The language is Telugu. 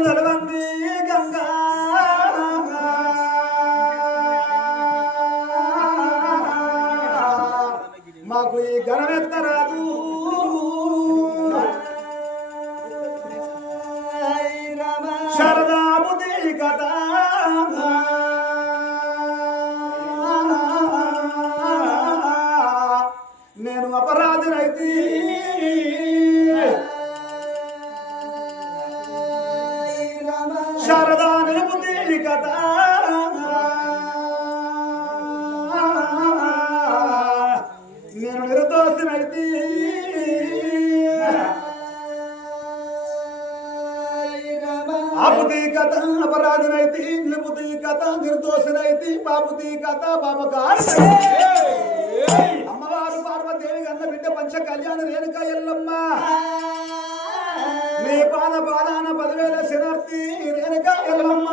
నన్ను తలవంది గంగా. మాకు ఈ గణమెత్తరాదు శరదాముది కదా నేను అపరాధినైతే శారదా నిలుపుతి కదా నేను నిర్దోషినైతే ఆపుతి కథ అపరాధినైతే నిలుపుతి కథ నిర్దోషినైతే పాపుతి కథ బాబగారు అమ్మవారు పార్వదేవి గన్న బిడ్డ పంచ కళ్యాణ రేణుక ఎల్లమ్మ. నీ పాద పాదాన పదివేల Gracias.